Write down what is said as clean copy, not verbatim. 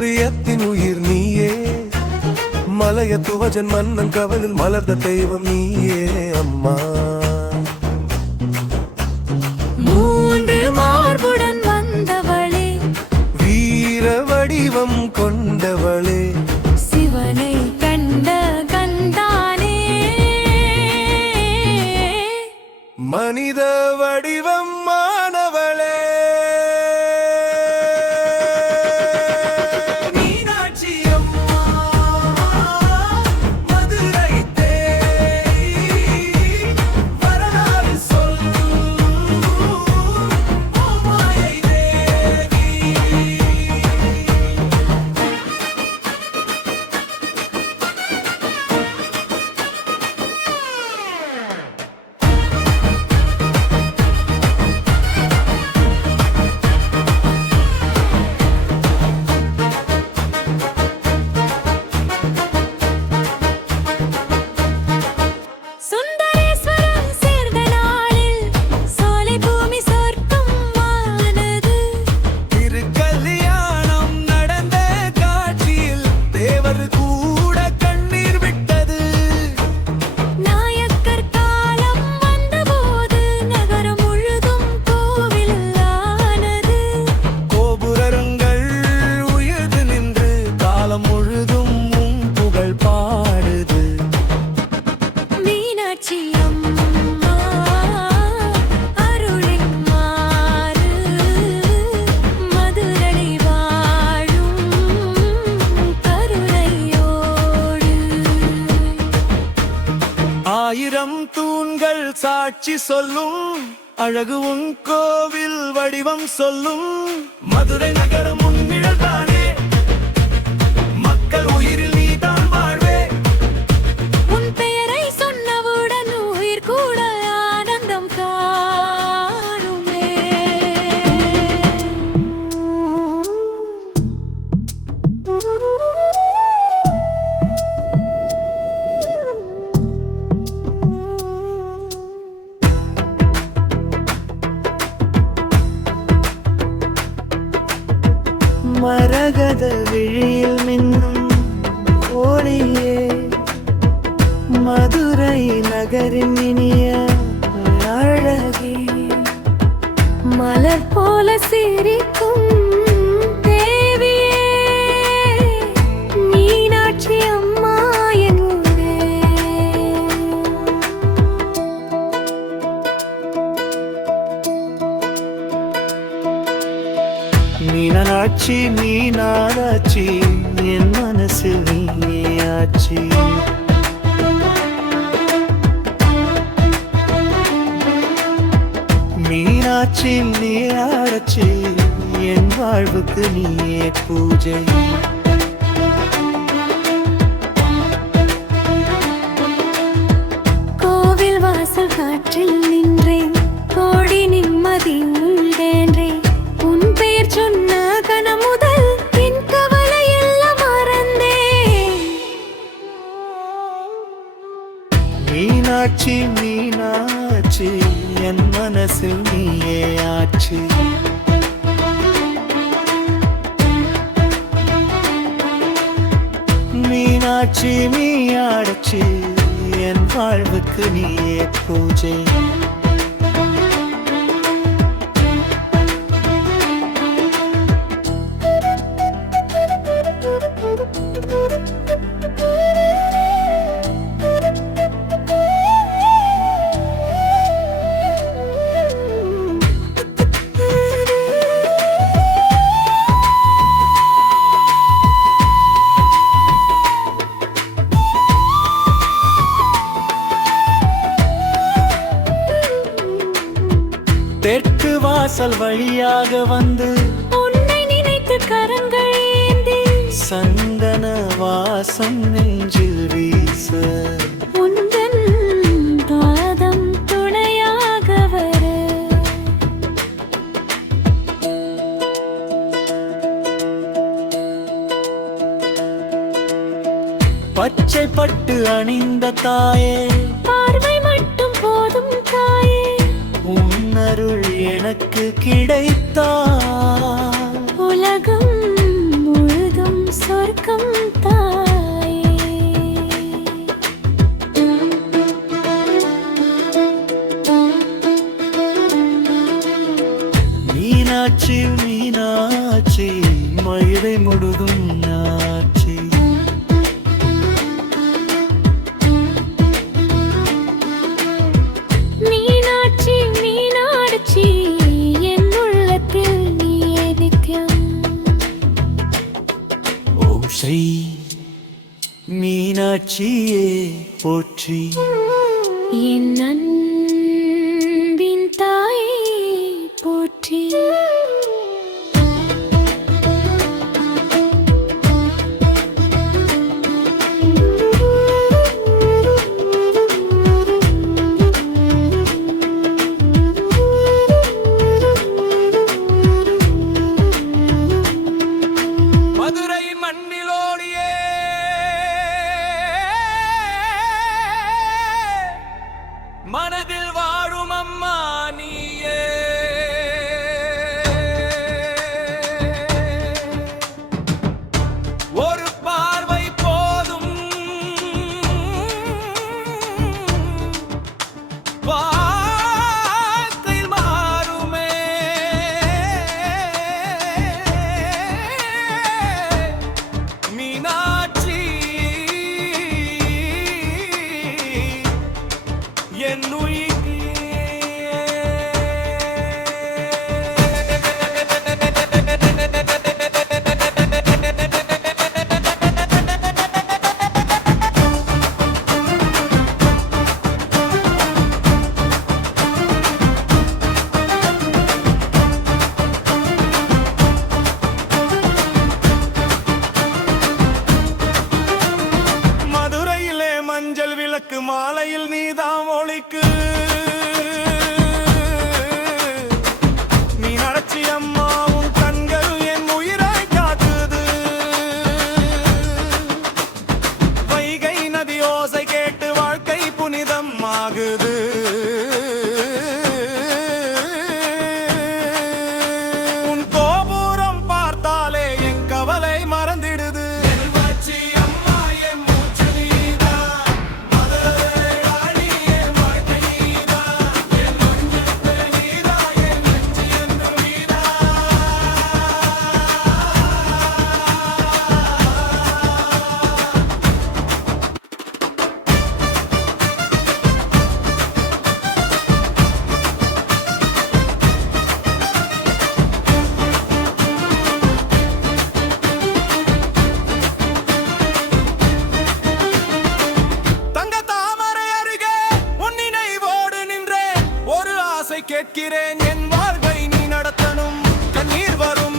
பாரம்பரியத்தின் உயிர் நீயே, மலைய துவஜன் மன்னன் கவலில் மலர்ந்த தெய்வம் நீயே அம்மா. மூன்று மார்புடன் வந்தவளே, வீர வடிவம் கொண்டவளே, சிவனை கண்ட கந்தானே, மனித வடிவம் மாணவளே. மீனாட்சி அம்மா மதுரை தேவி, வரலாறு சொல்லும் மாயை தேவி. சுந்தரேஸ்வரம் சேர்ந்த நாளில் சோலை பூமி சொர்க்கம் ஆனது. திருக்கல்யாணம் நடந்த காட்சியில் தேவர் கூட கண்ணீர் விட்டது. நாயக்கர் காலம் வந்தபோது நகரம் முழுதும் கோவில் ஆனது. கோபுரங்கள் உயர்ந்து நின்று காலம் முழுதும் உன் புகழ் பாடுது. மீனாட்சி அம்மா அருளின் மாறு, மதுரை வாழும் கருணையோடு. ஆயிரம் தூண்கள் சாட்சி சொல்லும், அழகு உன் கோவில் வடிவம் சொல்லும். மதுரை நகரம் உன் நிழல் தானே, மக்கள் உயிரில் நீதான் வாழ்வே. உன் பெயரை சொன்னவுடன் உயிர் கூட ஆனந்தம் காணுமே. மரகத விழியில் மின்னும் ஒளியே, மதுரை நகரின் இனிய அழகே. மலர் போல சிரிக்கும் தேவியே, மீனாட்சி அம்மா என் ஊரே. மீனாட்சி மீனாட்சி என் மனசில் நீயே ஆட்சி. மீனாட்சி நீ ஆட்சி, என் வாழ்வுக்கு நீயே பூஜை. கோவில் வாசல் காற்றில் நின்றேன், கோடி நிம்மதி உண்டேன்றேன். உன் பெயர் சொன்ன கணம் முதல் என் கவலை எல்லாம் மறந்தேன். மீனாட்சி மீனாட்சி என் மனசில் நீயே ஆட்சி. மீனாட்சி மீனாட்சி என் வாழ்வுக்கு நீயே பூஜை. தெற்கு வாசல் வழியாக வந்து உன்னை நினைத்து கரங்கள் ஏந்தி, சந்தன வாசம் நெஞ்சில் வீச. உந்தன் பாதம் துணையாக வர. பச்சை பட்டு அணிந்த தாயே, பார்வை மட்டும் போதும் தாயே, உன்னருள் எனக்கு கிடைத்தால் உலகம் முழுதும் வணக்கம் தாயே. மீனாட்சி மீனாட்சி மயிலை முழுதும் நாச்சி. மீனாட்சி மீனாட்சி என் உள்ளத்தில் நீயே நித்யம். ஓம் ஸ்ரீ மீனாட்சியே போற்றி. என் அன்பின் தாயே போற்றி. மதுரை மண்ணிலோடியே மனதில் வாழும் அம்மா நீயே. ஒரு பார்வை போதும் வாழ்க்கை மாறுமே. மீனாட்சி என் மதுரையிலே மஞ்சள் விளக்கு மாலையில் நீதாம் ஒளிக்கு. மீனாட்சி அம்மாவும் கண்கள் என் உயிராய் காக்குது. வைகை நதி ஓசை கேட்டு வாழ்க்கை புனிதம் ஆகுது. உன் கோபுரம் பார்த்தாலே என் கவலை மறந்திடுது. கேட்கிறேன் என் வாழ்வை நீ நடத்தணும். கண்ணீர் வரும்